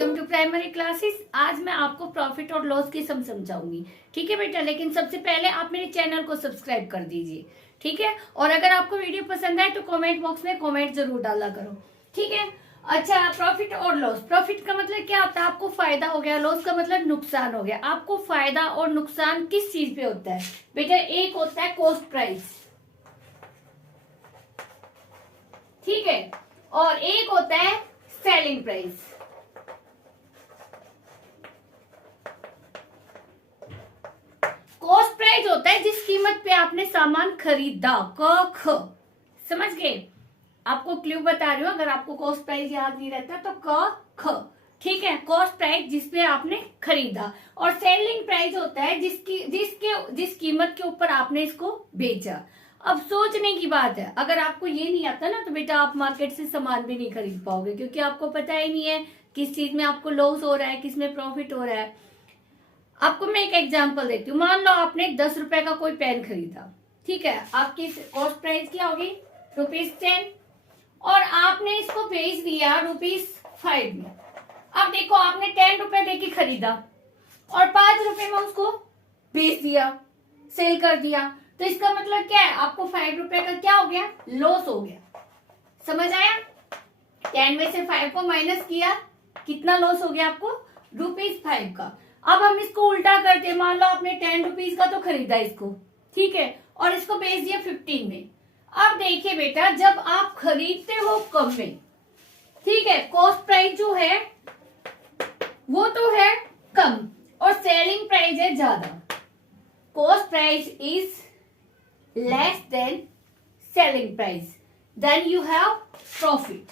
Welcome to primary classes. आज मैं आपको प्रॉफिट और लॉस की सम समझाऊंगी। ठीक है बेटा, लेकिन सबसे पहले आप मेरे चैनल को सब्सक्राइब कर दीजिए। ठीक है, और अगर आपको वीडियो पसंद आए तो कमेंट बॉक्स में कमेंट जरूर डाला करो। ठीक है। अच्छा, प्रॉफिट और लॉस। प्रॉफिट का मतलब क्या होता है? आपको फायदा हो गया। लॉस का मतलब नुकसान हो गया। आपको फायदा और नुकसान किस चीज पे होता है बेटा? एक होता है कॉस्ट प्राइस, ठीक है, और एक होता है सेलिंग प्राइस। कॉस्ट प्राइस होता है जिस कीमत पे आपने सामान खरीदा। ख समझ गए? आपको क्लू बता रही हूँ, अगर आपको कॉस्ट प्राइस याद नहीं रहता तो ख। ठीक है, कॉस्ट प्राइस जिस पे आपने खरीदा। और सेलिंग प्राइस होता है जिस कीमत के ऊपर आपने इसको बेचा। अब सोचने की बात है, अगर आपको ये नहीं आता ना तो बेटा आप मार्केट से सामान भी नहीं खरीद पाओगे, क्योंकि आपको पता ही नहीं है किस चीज में आपको लॉस हो रहा है, किस में प्रॉफिट हो रहा है। आपको मैं एक एग्जांपल देती हूँ। मान लो आपने 10 रुपए का कोई पेन खरीदा, ठीक है, आपकी कॉस्ट प्राइस क्या होगी? ₹10, और आपने इसको बेच दिया ₹5 में। अब देखो, आपने 10 रुपए देके खरीदा और 5 रुपए में उसको बेच दिया, सेल कर दिया। तो इसका मतलब क्या है? आपको 5 रुपए का क्या हो गया? लॉस हो गया। समझ आया? 10 में से 5 को माइनस किया, कितना लॉस हो गया आपको? ₹5 का। अब हम इसको उल्टा करते हैं। मान लो आपने 10 रुपीज का तो खरीदा इसको, ठीक है, और इसको बेच दिया 15 में। अब देखिए बेटा, जब आप खरीदते हो कम में, ठीक है, कॉस्ट प्राइस जो है वो तो है कम और सेलिंग प्राइस है ज्यादा। Cost price is less than selling price, then you have profit.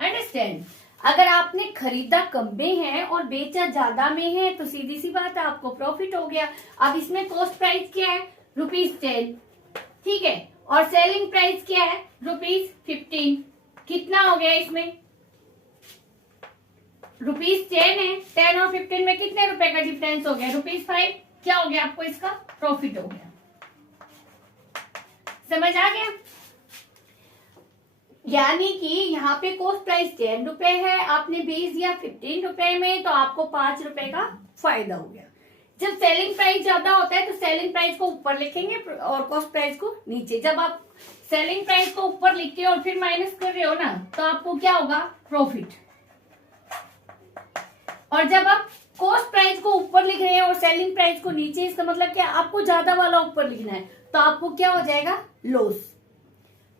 Understand? अगर आपने खरीदा कम में है और बेचा ज्यादा में है तो सीधी सी बात है, आपको प्रॉफिट हो गया। अब इसमें कॉस्ट प्राइस क्या है? ₹10, ठीक है, और सेलिंग प्राइस क्या है? ₹15। कितना हो गया इसमें? ₹10 है। 10 और 15 में कितने रुपए का डिफरेंस हो गया? ₹5। क्या हो गया? आपको इसका प्रॉफिट हो गया। समझ आ गया? यानी कि यहाँ पे कॉस्ट प्राइस 10 रुपए है, आपने बेच दिया 15 रुपए में, तो आपको 5 रुपए का फायदा हो गया। जब सेलिंग प्राइस ज्यादा होता है तो सेलिंग प्राइस को ऊपर लिखेंगे और कॉस्ट प्राइस को नीचे। जब आप सेलिंग प्राइस को ऊपर लिख के और फिर माइनस कर रहे हो ना, तो आपको क्या होगा? प्रॉफिट। और जब आप कॉस्ट प्राइस को ऊपर लिख रहे हैं और सेलिंग प्राइस को नीचे, इसका मतलब क्या? आपको ज्यादा वाला ऊपर लिखना है, तो आपको क्या हो जाएगा? लॉस।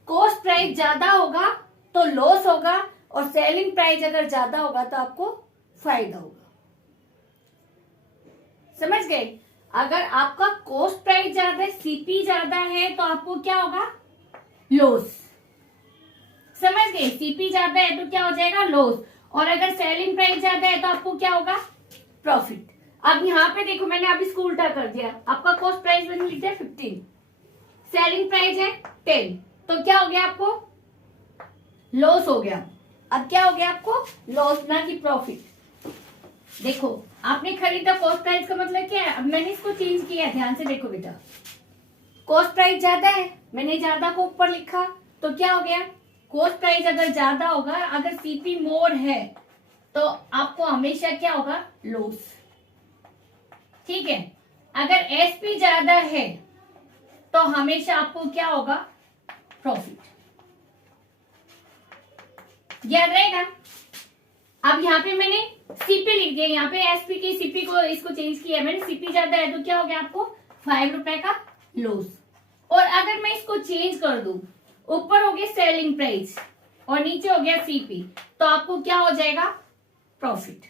कॉस्ट प्राइस ज्यादा होगा तो लॉस होगा, और सेलिंग प्राइस अगर ज्यादा होगा तो आपको फायदा होगा। समझ गए? अगर आपका कॉस्ट प्राइस ज्यादा है, सीपी ज्यादा है, तो आपको क्या होगा? लॉस। समझ गए? सीपी ज्यादा है तो क्या हो जाएगा? लॉस। और अगर सेलिंग प्राइस ज्यादा है तो आपको क्या होगा? प्रॉफिट। अब यहाँ पे देखो, मैंने अभी इसको उल्टा कर दिया। आपका कॉस्ट प्राइस मैंने लिख दिया 15, सेलिंग प्राइस है 10, तो क्या हो गया? आपको लॉस हो गया। अब क्या हो गया आपको? लॉस, ना कि प्रॉफिट। देखो, आपने खरीदा, कॉस्ट प्राइस का मतलब क्या है? अब मैंने इसको चेंज किया, ध्यान से देखो बेटा। कॉस्ट प्राइस ज्यादा है, मैंने ज्यादा को ऊपर लिखा, तो क्या हो गया? कॉस्ट प्राइस अगर ज्यादा होगा, अगर सीपी मोर है, तो आपको हमेशा क्या होगा? लॉस। ठीक है, अगर एसपी ज्यादा है तो हमेशा आपको क्या होगा? प्रॉफिट। याद रहेगा? अब यहाँ पे मैंने सीपी लिख दिया, यहाँ पे एसपी की सीपी को इसको चेंज किया मैंने। सीपी ज्यादा है तो क्या हो गया? आपको 5 रुपए का लॉस। और अगर मैं इसको चेंज कर दूं, ऊपर हो गया सेलिंग प्राइस और नीचे हो गया सीपी, तो आपको क्या हो जाएगा? Profit.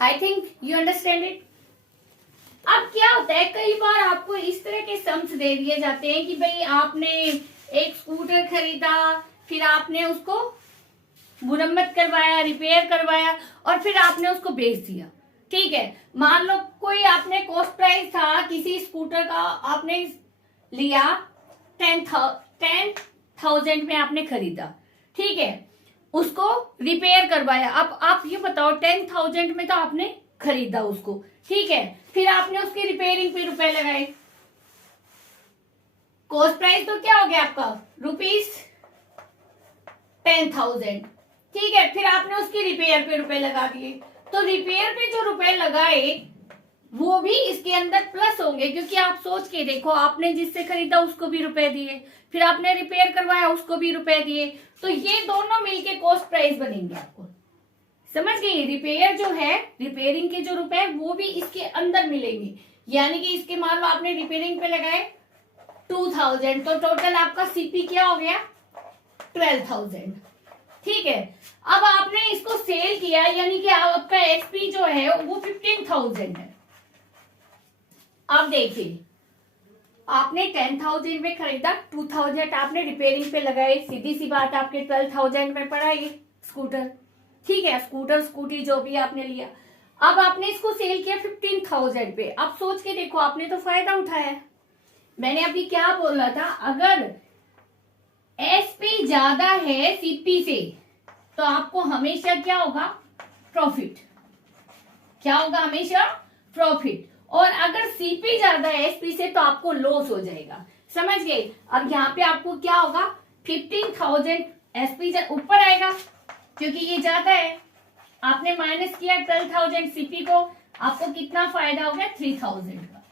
I think you understand it. अब क्या होता है, कई बार आपको इस तरह के सम्स दे दिए जाते हैं कि भाई आपने एक स्कूटर खरीदा, फिर आपने उसको मुरम्मत करवाया, रिपेयर करवाया, और फिर आपने उसको बेच दिया। ठीक है, मान लो कोई आपने कॉस्ट प्राइस था किसी स्कूटर का, आपने लिया 10,000 में आपने खरीदा, ठीक है, उसको रिपेयर करवाया। अब आप ये बताओ, 10,000 में तो आपने खरीदा उसको, ठीक है, फिर आपने उसकी रिपेयरिंग पे ₹रुपए लगाए। कॉस्ट प्राइस तो क्या हो गया आपका? ₹5। 10,000। ठीक है, फिर आपने उसकी रिपेयर पे रुपए लगा दिए, तो रिपेयर पे जो रुपए लगाए वो भी इसके अंदर प्लस होंगे, क्योंकि आप सोच के देखो, आपने जिससे खरीदा उसको भी रुपए दिए, फिर आपने रिपेयर करवाया उसको भी रुपए दिए, तो ये दोनों मिलके कॉस्ट प्राइस बनेंगे। आपको समझ गई? रिपेयर जो है, रिपेयरिंग के जो रुपए वो भी इसके अंदर मिलेंगे, यानी कि इसके मान लो आपने रिपेयरिंग पे लगाए 2,000, तो टोटल आपका सीपी क्या हो गया? 12,000। ठीक है, अब आपने इसको सेल किया, यानी कि आपका एसपी जो है वो 15,000 है। अब देखिए, आपने 10,000 में खरीदा, 2,000 आपने रिपेयरिंग पे लगाए, सीधी सी बात आपके 12,000 में पड़ा ये स्कूटर। ठीक है, स्कूटर स्कूटी जो भी आपने लिया, अब आपने इसको सेल किया 15,000 पे। अब सोच के देखो, आपने तो फायदा उठाया। मैंने अभी क्या बोला था, अगर एसपी ज्यादा है सीपी से तो आपको हमेशा क्या होगा? प्रॉफिट। क्या होगा? हमेशा प्रॉफिट। और अगर सीपी ज्यादा है एसपी से तो आपको लॉस हो जाएगा। समझ गए? अब यहाँ पे आपको क्या होगा? 15,000 एसपी ऊपर आएगा क्योंकि ये ज्यादा है, आपने माइनस किया 12,000 सीपी को, आपको कितना फायदा हो गया? 3,000 का।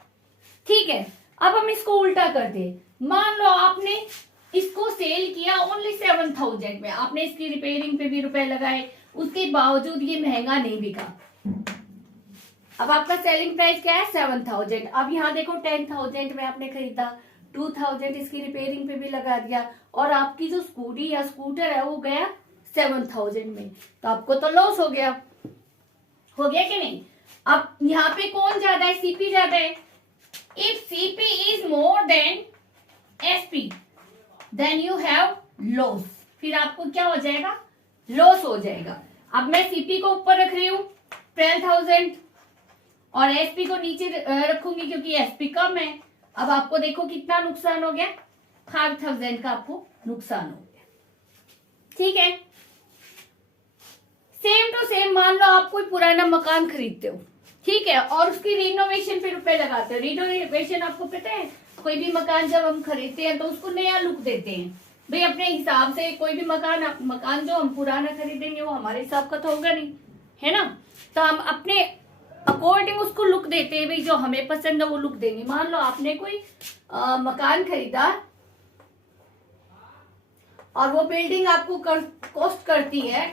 ठीक है, अब हम इसको उल्टा करते हैं। मान लो आपने इसको सेल किया ओनली 7,000 में, आपने इसकी रिपेयरिंग पे भी रुपए लगाए, उसके बावजूद ये महंगा नहीं बिका। अब आपका सेलिंग प्राइस क्या है? 7,000। अब यहाँ देखो 10,000 में आपने खरीदा, 2,000 इसकी रिपेयरिंग पे भी लगा दिया, और आपकी जो स्कूटी या स्कूटर है वो गया 7,000 में, तो आपको तो लॉस हो गया। हो गया कि नहीं? अब यहाँ पे कौन ज्यादा है? सीपी ज्यादा है। If CP is more than SP then you have loss. फिर आपको क्या हो जाएगा? लॉस हो जाएगा। अब मैं सीपी को ऊपर रख रही हूं 12,000 और एसपी को नीचे रखूंगी क्योंकि एसपी कम है। अब आपको देखो कितना नुकसान हो गया? 5,000 का आपको नुकसान हो गया। ठीक है, सेम टू सेम मान लो आप कोई पुराना मकान खरीदते हो, ठीक है, और उसकी रिनोवेशन पे रुपए लगाते हो। रिनोवेशन आपको पता है, कोई भी मकान जब हम खरीदते हैं तो उसको नया लुक देते हैं भाई अपने हिसाब से। कोई भी मकान जो हम पुराना खरीदेंगे वो हमारे हिसाब का तो होगा नहीं, है ना? तो हम अपने अकॉर्डिंग उसको लुक देते हैं, भाई जो हमें पसंद है वो लुक देंगे। मान लो आपने कोई मकान खरीदा और वो बिल्डिंग आपको कॉस्ट करती है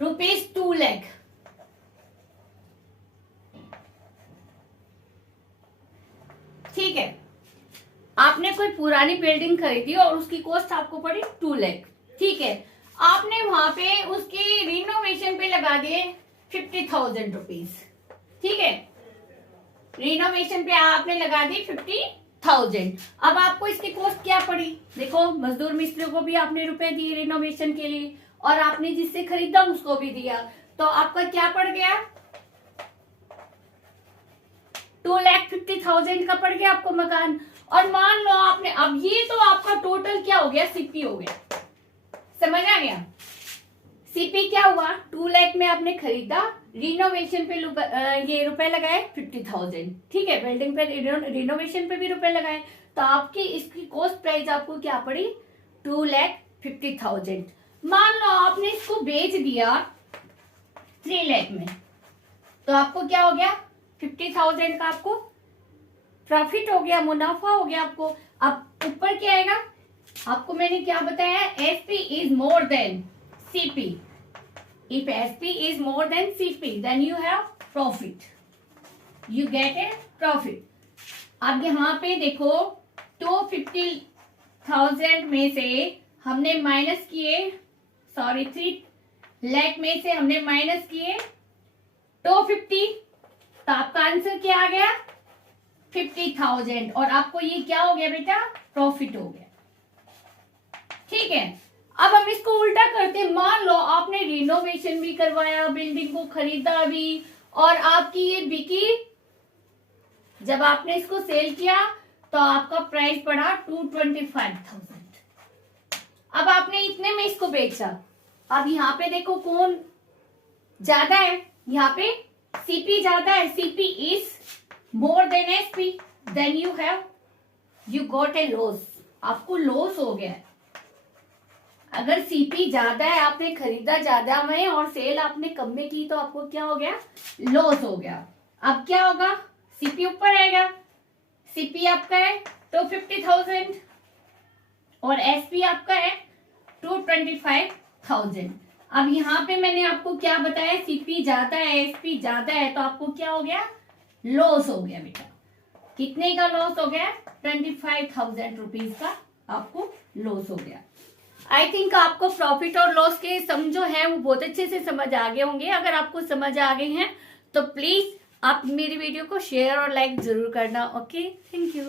₹2 लाख। ठीक है, आपने कोई पुरानी बिल्डिंग खरीदी और उसकी कॉस्ट आपको पड़ी 2 लाख। ठीक है, आपने वहां पे उसकी रिनोवेशन पे लगा दिए 50,000 रुपीज। ठीक है, रिनोवेशन पे आपने लगा दी 50,000। अब आपको इसकी कॉस्ट क्या पड़ी? देखो, मजदूर मिस्त्री को भी आपने रुपए दिए रिनोवेशन के लिए, और आपने जिससे खरीदा उसको भी दिया, तो आपका क्या पड़ गया? 2,50,000 का पड़ गया आपको मकान। और मान लो आपने, अब ये तो आपका टोटल क्या हो गया? सीपी हो गया। समझ आ गया? सीपी क्या हुआ? 2 लाख में आपने खरीदा, रिनोवेशन पे ये रुपए लगाए 50,000। ठीक है, बिल्डिंग पे रिनोवेशन पे भी रुपए लगाए, तो आपकी इसकी कॉस्ट प्राइस आपको क्या पड़ी? 2,50,000। मान लो आपने इसको बेच दिया 3 लाख में, तो आपको क्या हो गया? 50,000 का आपको प्रॉफिट हो गया, मुनाफा हो गया आपको। अब ऊपर क्या आएगा? आपको मैंने क्या बताया? SP is more than CP. If SP is more than CP then you have profit, you get a profit. अब यहाँ पे देखो, 250,000 में से हमने माइनस किए, सॉरी 3 लाख में से हमने माइनस किए 250, तो आपका आंसर क्या आ गया? 50,000। और आपको ये क्या हो गया बेटा? प्रॉफिट हो गया। ठीक है, अब हम इसको उल्टा करते। मान लो आपने रिनोवेशन भी करवाया, बिल्डिंग को खरीदा भी, और आपकी ये बिकी। जब आपने इसको सेल किया तो आपका प्राइस पड़ा 225,000। अब आपने इतने में इसको बेचा। अब यहाँ पे देखो कौन ज्यादा है? यहाँ पे सीपी ज्यादा है। CP is more than SP then you got a loss, आपको लॉस हो गया है। अगर सीपी ज्यादा है, आपने खरीदा ज्यादा में और सेल आपने कम में की, तो आपको क्या हो गया, लॉस हो गया। अब क्या होगा, सीपी ऊपर आएगा, सीपी आपका है 250,000 और एसपी आपका है 225,000। अब यहाँ पे मैंने आपको क्या बताया, सीपी ज्यादा है, एसपी ज्यादा है, तो आपको क्या हो गया, लॉस हो गया बेटा। कितने का लॉस हो गया, 25,000 रुपीज का आपको लॉस हो गया। आई थिंक आपको प्रॉफिट और लॉस के सम जो है वो बहुत अच्छे से समझ आ गए होंगे। अगर आपको समझ आ गए हैं तो प्लीज आप मेरी वीडियो को शेयर और लाइक जरूर करना। Okay, thank you.